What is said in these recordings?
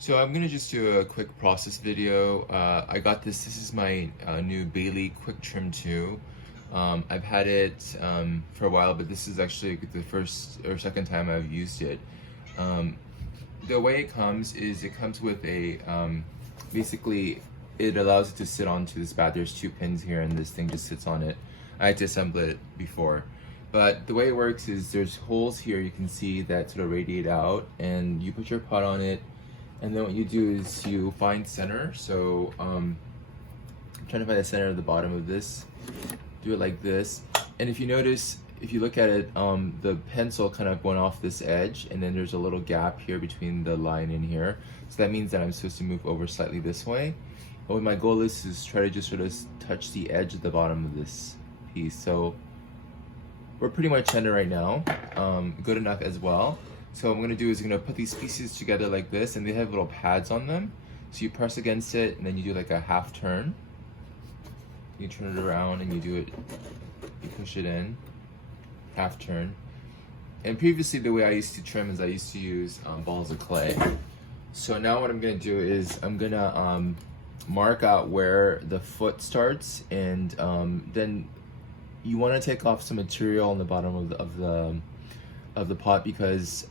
So I'm gonna just do a quick process video. I got this. This is my new Bailey Quick Trim 2. I've had it for a while, but this is actually the first or second time I've used it. Um, the way it comes is it comes with a basically it allows it to sit onto this pad. There's two pins here, and this thing just sits on it. I had to assemble it before. But the way it works is there's holes here you can see that sort of radiate out, and you put your pot on it, and then what you do is you find center. So I'm trying to find the center of the bottom of this. Do it like this, and if you notice, if you look at it, the pencil kind of went off this edge, and then there's a little gap here between the line and here. So that means that I'm supposed to move over slightly this way. But what my goal is try to just sort of touch the edge at the bottom of this piece. So we're pretty much center right now, good enough as well. So what I'm gonna do is I'm gonna put these pieces together like this, and they have little pads on them. So you press against it, and then you do like a half turn. You turn it around, and you do it, you push it in, half turn. And previously the way I used to trim is I used to use balls of clay. So now what I'm gonna do is I'm gonna mark out where the foot starts, and then you want to take off some material on the bottom of the pot, because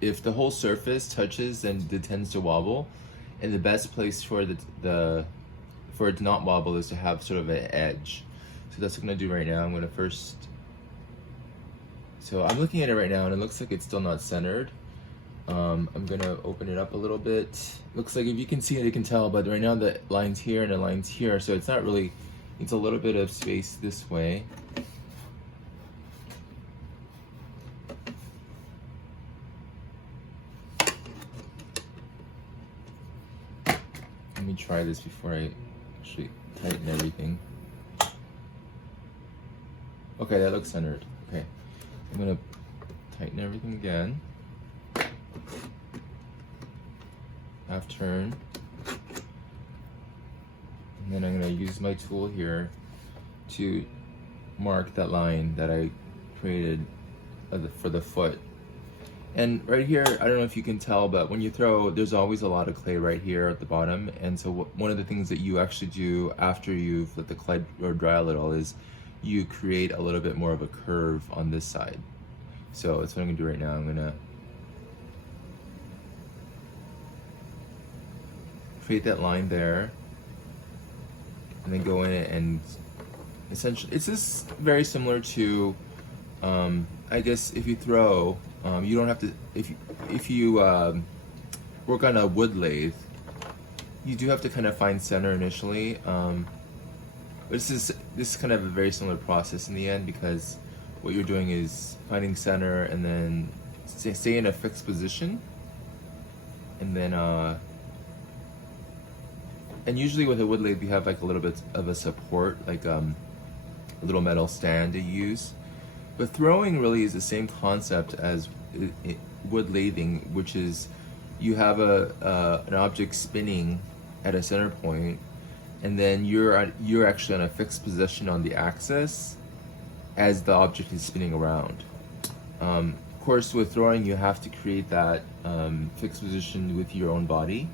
if the whole surface touches, then it tends to wobble, and the best place for for it to not wobble is to have sort of an edge. So that's what I'm gonna do right now. I'm gonna first. So I'm looking at it right now, and it looks like it's still not centered. I'm gonna open it up a little bit. Looks like, if you can see it, you can tell, but right now the line's here and the line's here, so it's not really. It's a little bit of space this way. Let me try this before I actually tighten everything. Okay, that looks centered. Okay, I'm gonna tighten everything again. Half turn. And then I'm gonna use my tool here to mark that line that I created for the foot. And right here, I don't know if you can tell, but when you throw, there's always a lot of clay right here at the bottom. And so one of the things that you actually do after you've let the clay or dry a little is you create a little bit more of a curve on this side. So that's what I'm gonna do right now. I'm gonna create that line there, and then go in it, and essentially it's just very similar to I guess if you throw, you don't have to, if you work on a wood lathe, you do have to kind of find center initially, but this is kind of a very similar process in the end, because what you're doing is finding center and then stay in a fixed position, and then and usually with a wood lathe, you have like a little bit of a support, like a little metal stand to use. But throwing really is the same concept as wood lathing, which is you have an object spinning at a center point, and then you're actually on a fixed position on the axis as the object is spinning around. Of course, with throwing, you have to create that fixed position with your own body.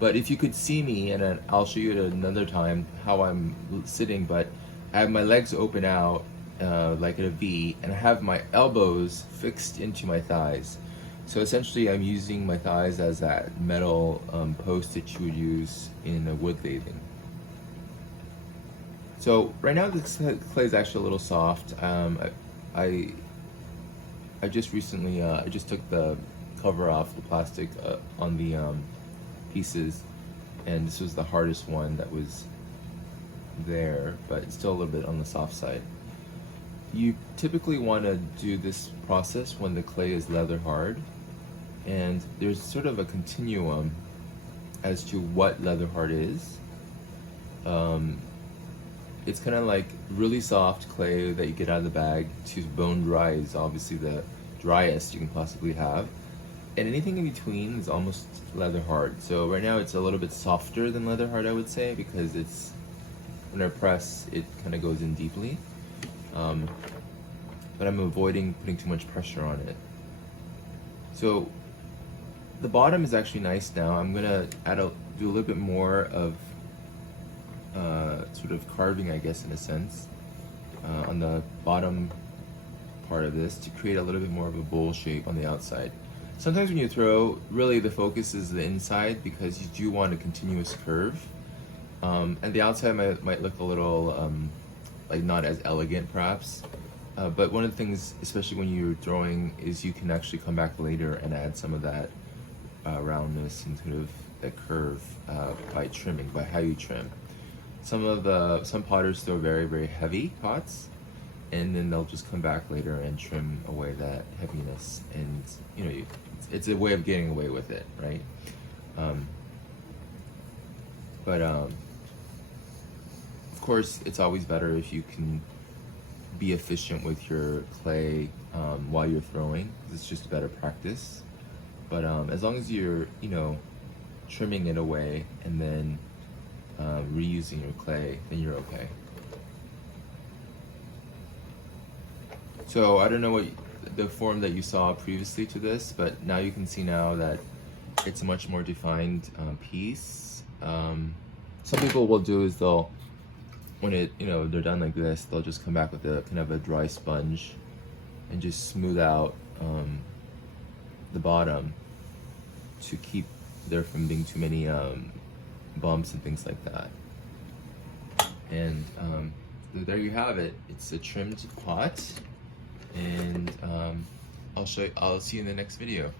But if you could see me, and I'll show you at another time how I'm sitting, but I have my legs open out like at a V, and I have my elbows fixed into my thighs. So essentially I'm using my thighs as that metal post that you would use in a wood lathing. So right now this clay is actually a little soft. I just recently, I just took the cover off the plastic on the pieces, and this was the hardest one that was there, but it's still a little bit on the soft side. You typically want to do this process when the clay is leather hard, and there's sort of a continuum as to what leather hard is. It's kind of like really soft clay that you get out of the bag to bone dry is obviously the driest you can possibly have. And anything in between is almost leather hard. So right now it's a little bit softer than leather hard, I would say, because it's, when I press, it kind of goes in deeply. But I'm avoiding putting too much pressure on it. So the bottom is actually nice now. I'm gonna do a little bit more of sort of carving, I guess, in a sense, on the bottom part of this to create a little bit more of a bowl shape on the outside. Sometimes when you throw, really the focus is the inside because you do want a continuous curve. And the outside might look a little like not as elegant perhaps. But one of the things, especially when you're throwing, is you can actually come back later and add some of that roundness and sort of that curve by trimming, by how you trim. Some potters throw very, very heavy pots, and then they'll just come back later and trim away that heaviness, and you know, it's a way of getting away with it, right? But of course, it's always better if you can be efficient with your clay while you're throwing, because it's just better practice. But as long as you're, you know, trimming it away and then reusing your clay, then you're okay. So I don't know what the form that you saw previously to this, but now you can see now that it's a much more defined piece. Some people will do is they'll, when they're done like this, they'll just come back with a kind of a dry sponge and just smooth out the bottom to keep there from being too many bumps and things like that. And there you have it. It's a trimmed pot, and I'll see you in the next video.